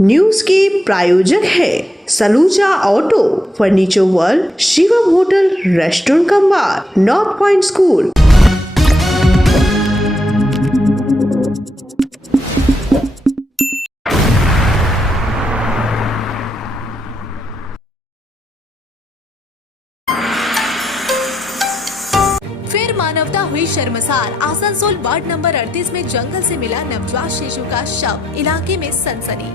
News के प्रायोजक है Saluja auto, furniture world, Shivam hotel, restaurant cum bar, north point school. फिर मानवता हुई शर्मसार। आसनसोल वार्ड नंबर 38 में जंगल से मिला नवजात शिशु का शव, इलाके में सनसनी।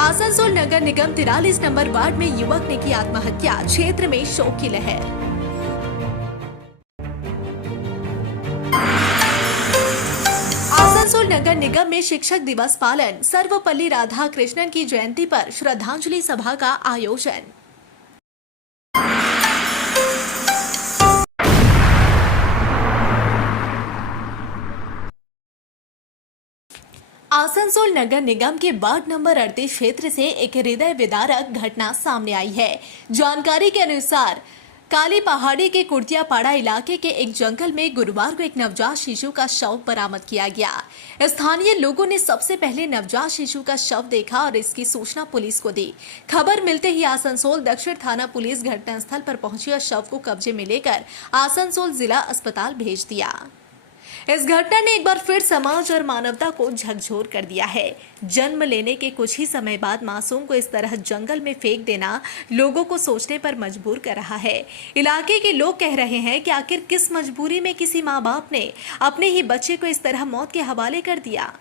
आसनसोल नगर निगम 43 नंबर वार्ड में युवक ने की आत्महत्या, क्षेत्र में शोक की लहर। आसनसोल नगर निगम में शिक्षक दिवस पालन, सर्वपल्ली राधाकृष्णन की जयंती पर श्रद्धांजलि सभा का आयोजन। आसनसोल नगर निगम के वार्ड नंबर 38 क्षेत्र से एक हृदय विदारक घटना सामने आई है। जानकारी के अनुसार काली पहाड़ी के कुर्तियापाड़ा इलाके के एक जंगल में गुरुवार को एक नवजात शिशु का शव बरामद किया गया। स्थानीय लोगों ने सबसे पहले नवजात शिशु का शव देखा और इसकी सूचना पुलिस को दी। खबर मिलते ही आसनसोल दक्षिण थाना पुलिस घटनास्थल पर पहुंची और शव को कब्जे में लेकर आसनसोल जिला अस्पताल भेज दिया। इस घटना ने एक बार फिर समाज और मानवता को झकझोर कर दिया है। जन्म लेने के कुछ ही समय बाद मासूम को इस तरह जंगल में फेंक देना लोगों को सोचने पर मजबूर कर रहा है। इलाके के लोग कह रहे हैं कि आखिर किस मजबूरी में किसी माँ बाप ने अपने ही बच्चे को इस तरह मौत के हवाले कर दिया।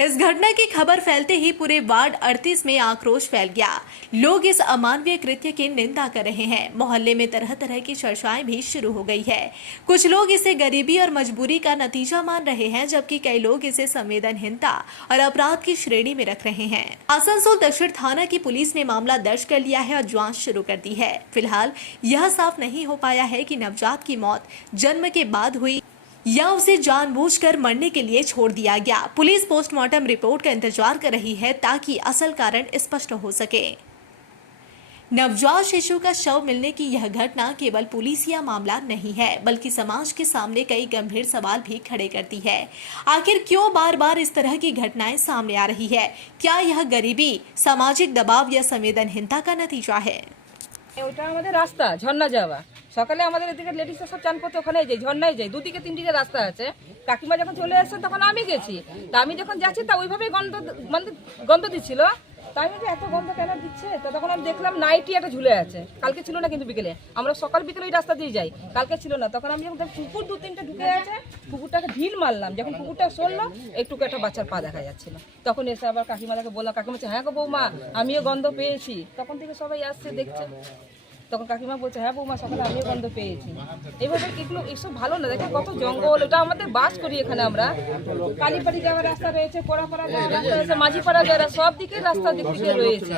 इस घटना की खबर फैलते ही पूरे वार्ड 38 में आक्रोश फैल गया। लोग इस अमानवीय कृत्य की निंदा कर रहे हैं। मोहल्ले में तरह तरह की चर्चाएं भी शुरू हो गई है। कुछ लोग इसे गरीबी और मजबूरी का नतीजा मान रहे हैं, जबकि कई लोग इसे संवेदनहीनता और अपराध की श्रेणी में रख रहे हैं। आसनसोल दक्षिण थाना की पुलिस ने मामला दर्ज कर लिया है और जांच शुरू कर दी है। फिलहाल यह साफ नहीं हो पाया है कि नवजात की मौत जन्म के बाद हुई या उसे जानबूझकर मरने के लिए छोड़ दिया गया। पुलिस पोस्टमार्टम रिपोर्ट का इंतजार कर रही है ताकि असल कारण स्पष्ट हो सके। नवजात शिशु का शव मिलने की यह घटना केवल पुलिसिया मामला नहीं है, बल्कि समाज के सामने कई गंभीर सवाल भी खड़े करती है। आखिर क्यों बार बार इस तरह की घटनाएं सामने आ रही है? क्या यह गरीबी, सामाजिक दबाव या संवेदनहीनता का नतीजा है? ওটা আমাদের রাস্তা ঝর্ণা যাওয়া। সকালে আমাদের এদিকে লেডিসরা সব চান করতে ওখানে যাই, ঝর্ণায় যাই। দুদিকে তিনদিকে রাস্তা আছে। কাকিমা যখন চলে আসছে তখন আমি গেছি। তা আমি যখন যাচ্ছি তা ওইভাবে গন্ধ দিচ্ছিল। তাই আমি এত গন্ধ কেন দিচ্ছে, তো তখন আমি দেখলাম নাইটি একটা ঝুলে আছে। কালকে ছিল না কিন্তু বিকেলে, আমরা সকাল বিকেলে ওই রাস্তা দিয়ে যাই, কালকে ছিল না। তখন আমি যখন কুকুর দু তিনটে ঢুকে আছে, কুকুরটাকে ঢিল মারলাম। যখন কুকুরটা সরলো একটু একটা বাচ্চার পা দেখা যাচ্ছিল। তখন এসে আবার কাকিমাকে বললাম, কাকিমা বলছে হ্যাঁ গো বৌমা আমিও গন্ধ পেয়েছি। তখন থেকে সবাই আসছে দেখছে। তখন কাকিমা বলছে হ্যাঁ বৌমা সকালে আমিও গন্ধ পেয়েছি। এইভাবে এগুলো এসব ভালো না। দেখেন কত জঙ্গল, ওটা আমাদের বাস করি এখানে আমরা। কালীবাড়ি যাওয়ার রাস্তা রয়েছে, কোড়াপাড়া যাওয়ার রাস্তা রয়েছে, মাঝিপাড়া যাওয়ার সব দিকে রাস্তা দিক থেকে রয়েছে।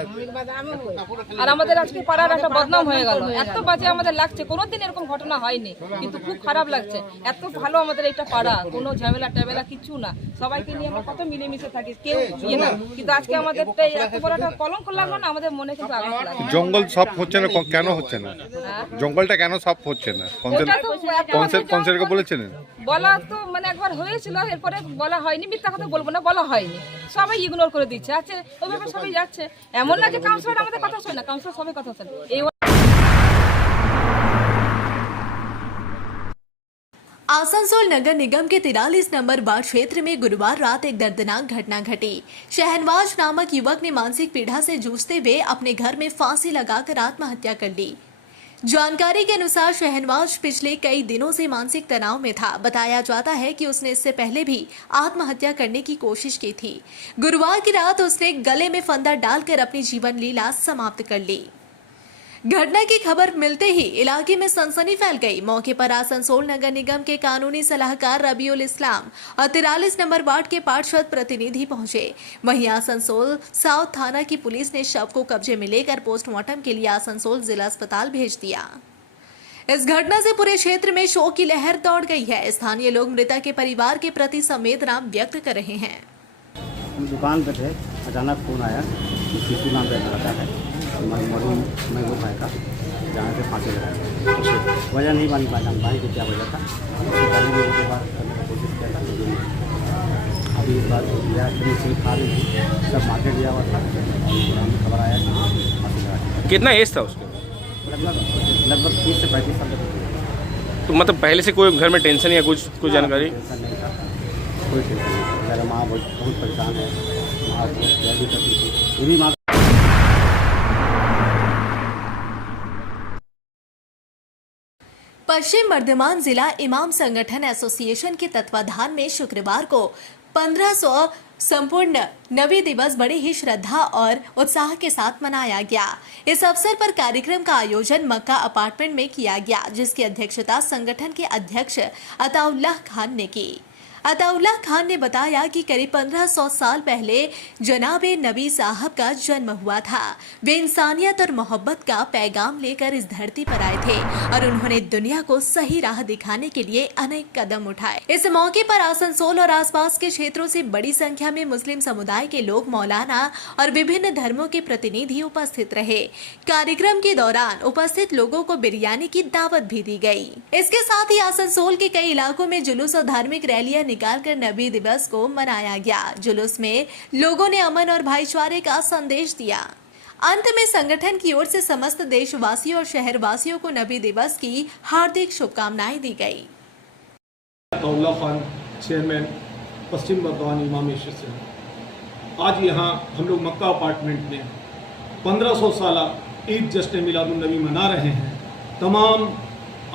আর আমাদের আজকে পাড়ার একটা বদনাম হয়ে গেল। এত বাজে আমাদের লাগছে, কোনোদিন এরকম ঘটনা হয়নি, কিন্তু খুব খারাপ লাগছে। এত ভালো আমাদের এটা পাড়া, কোনো ঝামেলা টামেলা কিছু না, সবাইকে নিয়ে আমরা কত মিলেমিশে থাকি, কেউ ইয়ে না। কিন্তু আজকে আমাদের এত বড় একটা কলঙ্ক লাগলো না, আমাদের মনে কিন্তু আঘাত লাগছে। জঙ্গল সাফ হচ্ছে না কেন? হচ্ছে না জঙ্গলটা কেন সাফ হচ্ছে না? কনসেপ্টকে বলেছিলেন? বলা তো মানে একবার হয়েছিল, এরপরে বলা হয়নি। মিথ্যা কথা বলবো না, বলা হয়নি। সবাই ইগনোর করে দিচ্ছে। আচ্ছা ওইভাবে সবাই যাচ্ছে। এমন না যে কাউন্সিলর আমাদের কথা শোনে না, কাউন্সিলর সবাই কথা শোনে। এই आसनसोल नगर निगम के 43 नंबर वार्ड क्षेत्र में गुरुवार रात एक दर्दनाक घटना घटी। शहनवाज नामक युवक ने मानसिक पीड़ा से जूझते हुए अपने घर में फांसी लगाकर आत्महत्या कर ली। जानकारी के अनुसार शहनवाज पिछले कई दिनों से मानसिक तनाव में था। बताया जाता है कि उसने इससे पहले भी आत्महत्या करने की कोशिश की थी। गुरुवार की रात उसने गले में फंदा डालकर अपनी जीवन लीला समाप्त कर ली। घटना की खबर मिलते ही इलाके में सनसनी फैल गई। मौके पर आसनसोल नगर निगम के कानूनी सलाहकार रबीउल इस्लाम और 43 नंबर वार्ड के पार्षद प्रतिनिधि पहुंचे। वहीं आसनसोल साउथ थाना की पुलिस ने शव को कब्जे में लेकर पोस्टमार्टम के लिए आसनसोल जिला अस्पताल भेज दिया। इस घटना से पूरे क्षेत्र में शोक की लहर दौड़ गई है। स्थानीय लोग मृतक के परिवार के प्रति संवेदना व्यक्त कर रहे हैं। दुकान पे थे, अचानक फोन आया, शिशु नाम का लड़का है, मरूम महबूब भाई का, जहाँ से फांसी लगाया। वजह नहीं बन पाया, भाई को क्या वजह था, उससे पहले भी उसके बाद करने की कोशिश किया था। अभी इस बार गया से खा रही थी, सब मार्केट गया हुआ था और हमें खबर आया कि फांसी लगा दी। कितना एज था उसका? लगभग 30 से 35 साल तक। तो मतलब पहले से कोई घर में टेंशन या कुछ जानकारी? टेंशन नहीं था, कोई टेंशन नहीं था। मेरा माँ बहुत परेशान है, माँ बहुत प्यार भी करती थी, ये भी माँ। पश्चिम बर्धमान जिला इमाम संगठन एसोसिएशन के तत्वाधान में शुक्रवार को 1500 संपूर्ण नबी दिवस बड़े ही श्रद्धा और उत्साह के साथ मनाया गया। इस अवसर पर कार्यक्रम का आयोजन मक्का अपार्टमेंट में किया गया, जिसकी अध्यक्षता संगठन के अध्यक्ष अताउल्लाह खान ने की। अताउल्लाह खान ने बताया कि करीब 1500 साल पहले जनाबे नबी साहब का जन्म हुआ था। वे इंसानियत और मोहब्बत का पैगाम लेकर इस धरती पर आए थे और उन्होंने दुनिया को सही राह दिखाने के लिए अनेक कदम उठाए। इस मौके पर आसनसोल और आसपास के क्षेत्रों से बड़ी संख्या में मुस्लिम समुदाय के लोग, मौलाना और विभिन्न धर्मों के प्रतिनिधि उपस्थित रहे। कार्यक्रम के दौरान उपस्थित लोगों को बिरयानी की दावत भी दी गई। इसके साथ ही आसनसोल के कई इलाकों में जुलूस और धार्मिक रैलियां निकालकर नबी दिवस को मनाया गया। जुलूस में लोगों ने अमन और भाईचारे का संदेश दिया। अंत में संगठन की ओर से समस्त देशवासियों और शहरवासियों को नबी दिवस की हार्दिक शुभकामनाएं दी गई। अताउल्लाह खान, चेयरमैन पश्चिम बर्धमान इमाम एसोसिएशन। आज यहाँ हम लोग मक्का अपार्टमेंट में 1500 साला ईद जश्न मिलादुन नबी मना रहे हैं। तमाम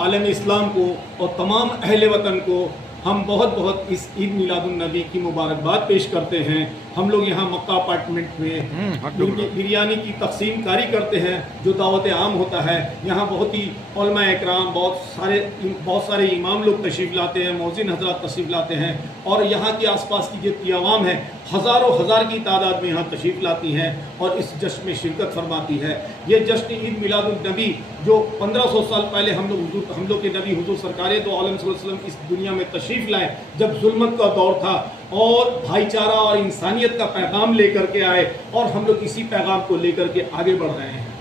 आलम इस्लाम को और तमाम अहले वतन को हम बहुत इस ईद मिलादुन नबी की मुबारकबाद पेश करते हैं। हम लोग यहाँ मक्का अपार्टमेंट में बिरयानी की तकसीम कारी करते हैं, जो दावत आम होता है। यहाँ बहुत ही उलमा इकराम, बहुत सारे इमाम लोग तशरीफ़ लाते हैं, मौज़िन हज़रात तशरीफ़ लाते हैं और यहाँ के आसपास की जितनी आवाम है हज़ारों हज़ार की तादाद में यहाँ तशरीफ़ लाती हैं और इस जश्न में शिरकत फरमाती है। ये जश्न ईद मिलादुन नबी जो 1500 साल पहले हम लोग के नबी हुजूर सरकार दो आलम सल्लल्लाहु अलैहि वसल्लम इस दुनिया में तशरीफ़ लाए, जब जुल्मत का दौर था और भाईचारा और इंसानियत का पैगाम लेकर के आए और हम लोग इसी पैगाम को लेकर के आगे बढ़ रहे हैं।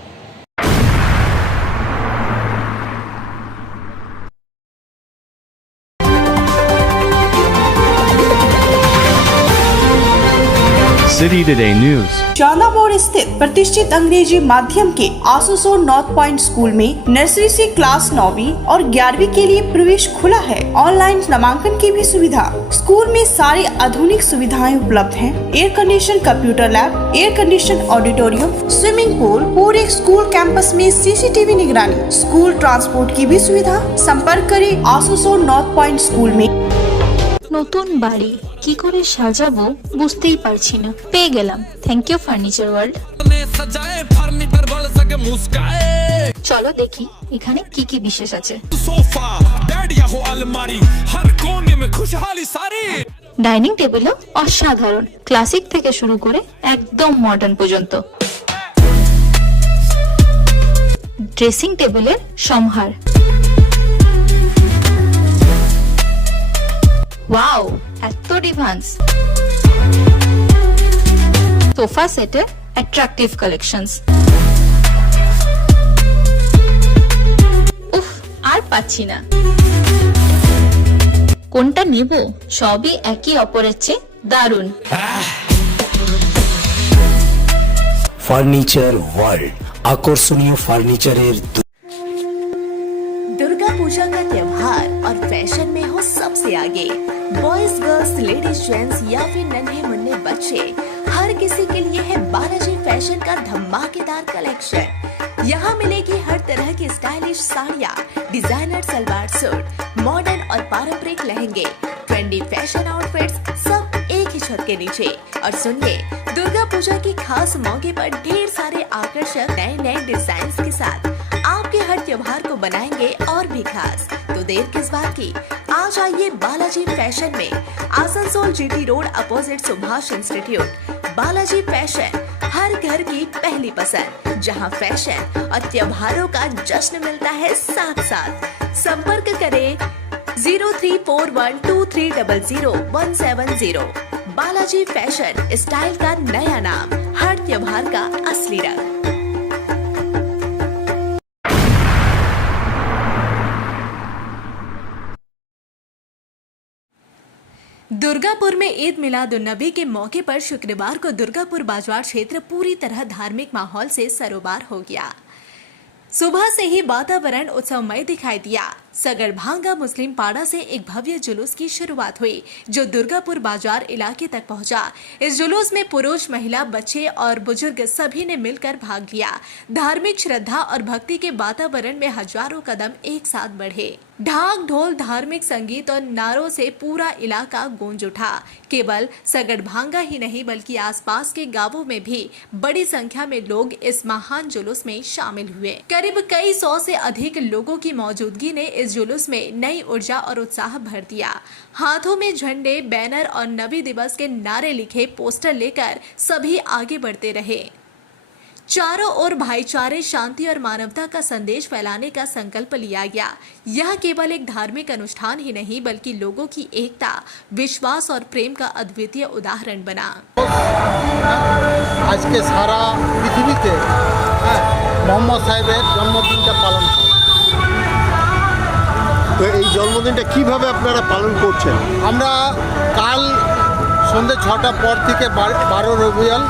City today news. चांदा मोड़ स्थित प्रतिष्ठित अंग्रेजी माध्यम के आसनसोल नॉर्थ पॉइंट स्कूल में नर्सरी से क्लास 9वीं और 11वीं के लिए प्रवेश खुला है। ऑनलाइन नामांकन की भी सुविधा। स्कूल में सारी आधुनिक सुविधाएं उपलब्ध हैं। Air condition computer lab, air condition auditorium, swimming pool, पूरे स्कूल कैंपस में सीसीटीवी निगरानी, स्कूल ट्रांसपोर्ट की भी सुविधा। संपर्क करें आसनसोल नॉर्थ पॉइंट स्कूल में। নতুন বাড়ি কি করে সাজাবো বুঝতেই পারছি না, পেয়ে গেলাম থ্যাংক ইউ ফার্নিচার ওয়ার্ল্ড। চলো দেখি এখানে কি কি বিশেষ আছে। ডাইনিং টেবিলও অসাধারণ, ক্লাসিক থেকে শুরু করে একদম মডার্ন পর্যন্ত। ড্রেসিং টেবিলের সম্ভার, ওয়াও এত ডিভান্স। সোফা সেটের অ্যাট্রাকটিভ কালেকশনস। উফ, আর পাচ্ছি না, কোনটা নেব? সবই একই অপরের চেয়ে দারুণ। ফার্নিচার ওয়ার্ল্ড, আকর্ষণীয় ফার্নিচারের। दुर्गा पूजा का त्योहार और फैशन में हो सबसे आगे। बॉयज, गर्ल्स, लेडीज, जेंट्स या फिर नन्हे मुन्ने बच्चे, हर किसी के लिए है बालाजी फैशन का धमाकेदार कलेक्शन। यहाँ मिलेगी हर तरह की स्टाइलिश साड़ियाँ, डिजाइनर सलवार सूट, मॉडर्न और पारंपरिक लहंगे, ट्रेंडी फैशन आउटफिट्स, सब एक ही छत के नीचे। और सुनिए, दुर्गा पूजा की खास मौके पर ढेर सारे आकर्षक नए डिजाइन के साथ आपके हर त्योहार को बनाएंगे और भी खास। तो देर किस बात की, आज आइए बालाजी फैशन में, Asansol GT road opposite Subhash institute. Balaji fashion हर घर की पहली पसंद, जहां फैशन और त्योहारों का जश्न मिलता है साथ साथ। संपर्क करें 034123000170। बालाजी फैशन, स्टाइल का नया नाम, हर त्योहार का असली रंग। दुर्गापुर में ईद मिलादुन्नबी के मौके पर शुक्रवार को दुर्गापुर बाजार क्षेत्र पूरी तरह धार्मिक माहौल से सरोबार हो गया। सुबह से ही वातावरण उत्सवमय दिखाई दिया। सगरभांगा मुस्लिम पाड़ा से एक भव्य जुलूस की शुरुआत हुई जो दुर्गापुर बाजार इलाके तक पहुंचा। इस जुलूस में पुरुष, महिला, बच्चे और बुजुर्ग सभी ने मिलकर भाग लिया। धार्मिक श्रद्धा और भक्ति के वातावरण में हजारों कदम एक साथ बढ़े। ढाक ढोल, धार्मिक संगीत और नारों से पूरा इलाका गूंज उठा। केवल सगरभांगा ही नहीं बल्कि आसपास के गांवों में भी बड़ी संख्या में लोग इस महान जुलूस में शामिल हुए। करीब कई 100 से अधिक लोगों की मौजूदगी ने इस जुलूस में नई ऊर्जा और उत्साह भर दिया। हाथों में झंडे, बैनर और नबी दिवस के नारे लिखे पोस्टर लेकर सभी आगे बढ़ते रहे। चारों ओर भाईचारे, शांति और मानवता का संदेश फैलाने का संकल्प लिया गया। यह केवल एक धार्मिक अनुष्ठान ही नहीं बल्कि लोगों की एकता, विश्वास और प्रेम का अद्वितीय उदाहरण बना। आज के सारा पृथ्वीते मोहम्मद साहेबের জন্মদিনটা পালন হয়। তো এই জন্মদিনটা কিভাবে আপনারা পালন করছেন? আমরা কাল সন্ধ্যে 6টার পর থেকে 12 রবিউল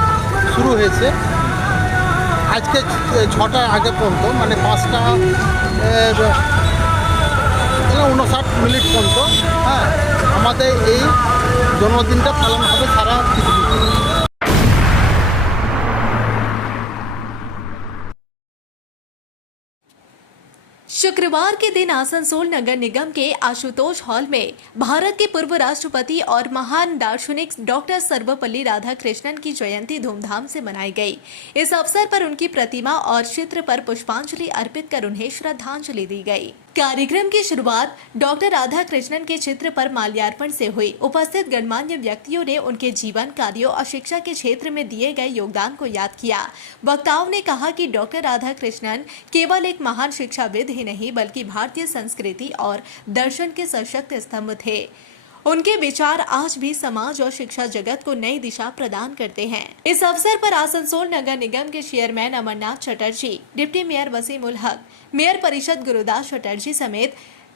শুরু হয়েছে। আজকে 6টার আগে পর্যন্ত মানে 5টা 59 মিনিট পর্যন্ত আমাদের এই জন্মদিনটা পালন হবে সারা পৃথিবীতে। शुक्रवार के दिन आसनसोल नगर निगम के आशुतोष हॉल में भारत के पूर्व राष्ट्रपति और महान दार्शनिक डॉक्टर सर्वपल्ली राधाकृष्णन की जयंती धूमधाम से मनाई गई। इस अवसर पर उनकी प्रतिमा और चित्र पर पुष्पांजलि अर्पित कर उन्हें श्रद्धांजलि दी गई। कार्यक्रम की शुरुआत डॉक्टर राधाकृष्णन के चित्र पर माल्यार्पण से हुई। उपस्थित गणमान्य व्यक्तियों ने उनके जीवन, कार्यों और शिक्षा के क्षेत्र में दिए गए योगदान को याद किया। वक्ताओं ने कहा कि डॉक्टर राधाकृष्णन केवल एक महान शिक्षाविद ही नहीं बल्कि भारतीय संस्कृति और दर्शन के सशक्त स्तंभ थे। उनके विचार आज भी समाज और शिक्षा जगत को नई दिशा प्रदान करते हैं। इस अवसर पर आसनसोल नगर निगम के chairman Amarnath Chatterjee, deputy mayor Wasim ul Haq, mayor परिषद गुरुदास चटर्जी समेत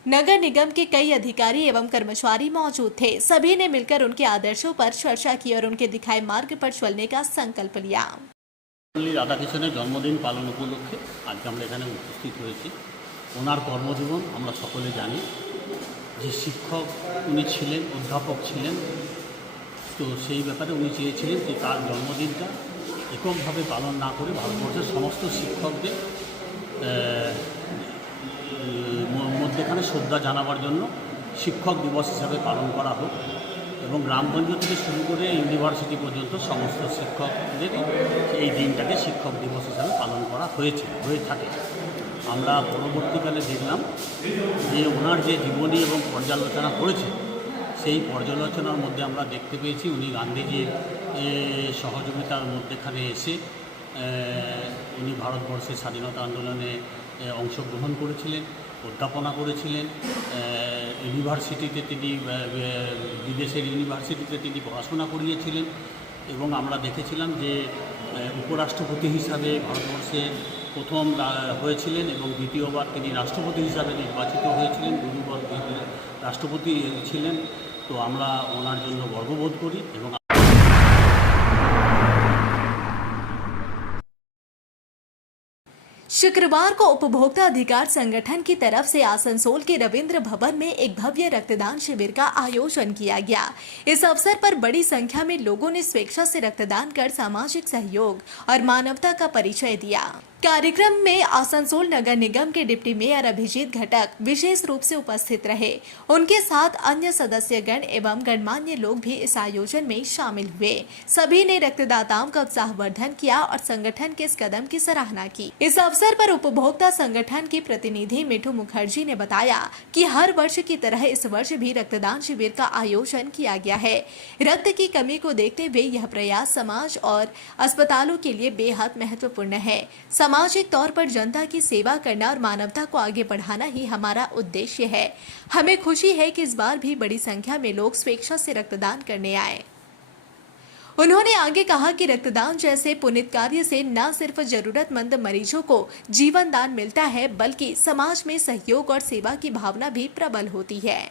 नगर निगम के कई अधिकारी एवं कर्मचारी मौजूद थे। सभी ने मिलकर उनके आदर्शों पर चर्चा की और उनके दिखाए मार्ग पर चलने का संकल्प लिया। রাধাকৃষ্ণের জন্মদিন পালন উপলক্ষে আজকে আমরা এখানে উপস্থিত হয়েছি। ওনার কর্মজীবন আমরা সকলে জানি, যে শিক্ষক উনি ছিলেন, অধ্যাপক ছিলেন। তো সেই ব্যাপারে উনি চেয়েছিলেন যে তার জন্মদিনটা এককভাবে পালন না করে ভারতবর্ষের সমস্ত শিক্ষকদের মধ্যেখানে শ্রদ্ধা জানাবার জন্য শিক্ষক দিবস হিসাবে পালন করা হোক এবং গ্রামগঞ্জ থেকে শুরু করে ইউনিভার্সিটি পর্যন্ত সমস্ত শিক্ষকদের এই দিনটাকে শিক্ষক দিবস হিসাবে পালন করা হয়ে থাকে। আমরা পরবর্তীকালে দেখলাম যে ওনার যে জীবনী এবং পর্যালোচনা করেছে সেই পর্যালোচনার মধ্যে আমরা দেখতে পেয়েছি উনি গান্ধীজির সহযোগিতার মধ্যেখানে এসে উনি ভারতবর্ষের স্বাধীনতা আন্দোলনে অংশগ্রহণ করেছিলেন, অধ্যাপনা করেছিলেন। ইউনিভার্সিটিতে তিনি বিদেশের ইউনিভার্সিটিতে তিনি পড়াশোনা করিয়েছিলেন এবং আমরা দেখেছিলাম যে উপরাষ্ট্রপতি হিসাবে ভারতবর্ষে প্রথম হয়েছিলেন এবং দ্বিতীয়বার তিনি রাষ্ট্রপতি হিসাবে নির্বাচিত হয়েছিলেন, দুবার রাষ্ট্রপতি ছিলেন। তো আমরা ওনার জন্য গর্ববোধ করি এবং शुक्रवार को उपभोक्ता अधिकार संगठन की तरफ से आसनसोल के रविंद्र भवन में एक भव्य रक्तदान शिविर का आयोजन किया गया। इस अवसर पर बड़ी संख्या में लोगों ने स्वेच्छा से रक्तदान कर सामाजिक सहयोग और मानवता का परिचय दिया। कार्यक्रम में आसनसोल नगर निगम के डिप्टी मेयर अभिजीत घटक विशेष रूप से उपस्थित रहे। उनके साथ अन्य सदस्यगण एवं गणमान्य लोग भी इस आयोजन में शामिल हुए। सभी ने रक्तदाताओं का उत्साहवर्धन किया और संगठन के इस कदम की सराहना की। इस अवसर पर उपभोक्ता संगठन की प्रतिनिधि मिठू मुखर्जी ने बताया कि हर वर्ष की तरह इस वर्ष भी रक्तदान शिविर का आयोजन किया गया है। रक्त की कमी को देखते हुए यह प्रयास समाज और अस्पतालों के लिए बेहद महत्वपूर्ण है। सामाजिक तौर पर जनता की सेवा करना और मानवता को आगे बढ़ाना ही हमारा उद्देश्य है। हमें खुशी है कि इस बार भी बड़ी संख्या में लोग स्वेच्छा से रक्तदान करने आए। उन्होंने आगे कहा कि रक्तदान जैसे पुनीत कार्य से न सिर्फ जरूरतमंद मरीजों को जीवन दान मिलता है बल्कि समाज में सहयोग और सेवा की भावना भी प्रबल होती है।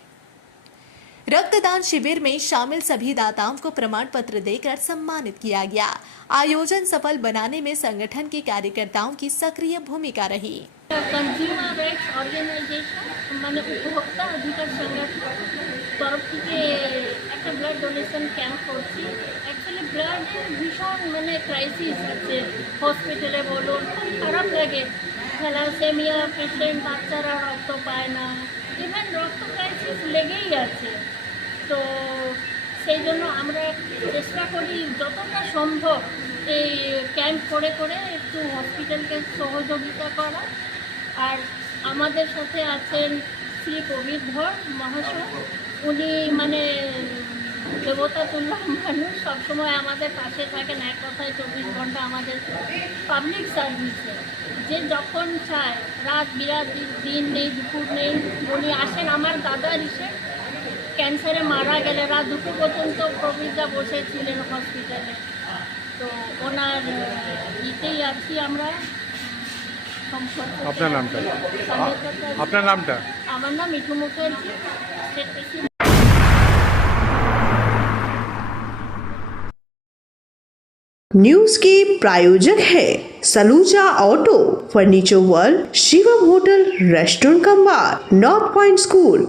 रक्तदान शिविर में शामिल सभी दाताओं को प्रमाण पत्र देकर सम्मानित किया गया। आयोजन सफल बनाने में संगठन के कार्यकर्ताओं की सक्रिय भूमिका रही। कंज्यूमर राइट्स ऑर्गेनाइजेशन মানে উপভোক্তা অধিকার সংগঠন তরফ থেকে একটা ব্লাড ডোনেশন ক্যাম্প করছি। অ্যাকচুয়ালি ব্লাডের ভীষণ মানে ক্রাইসিস আছে হসপিটালে, বলুন খুব খারাপ লাগে। থ্যালাসেমিয়া পেশেন্ট বাচ্চারা রক্ত পায় না, ইভেন রক্ত ক্রাইসিস লেগেই আছে। তো সেই জন্য আমরা চেষ্টা করি যতটা সম্ভব এই ক্যাম্প করে করে একটু হসপিটালকে সহযোগিতা করা। আর আমাদের সাথে আছেন শ্রী কবির ধর মহাশয়, উনি মানে দেবতা তুল্য মানুষ, সবসময় আমাদের পাশে থাকেন, এক কথায় 24 ঘন্টা আমাদের পাবলিক সার্ভিসে। যে যখন চায়, রাত বিরাত দিন নেই দুপুর নেই, উনি আসেন। আমার দাদা রিসেন্ট ক্যান্সারে মারা গেলে রাত দুপুর পর্যন্ত প্রবীরদা বসেছিলেন হসপিটালে। তো ওনার ইতেই আছি আমরা। আপনার নামটা? আপনার নামটা? আমার নাম Mithu Mukherjee, state president. News के प्रायोजक है Saluja auto, furniture world, Shivam hotel, restaurant cum bar, north point school.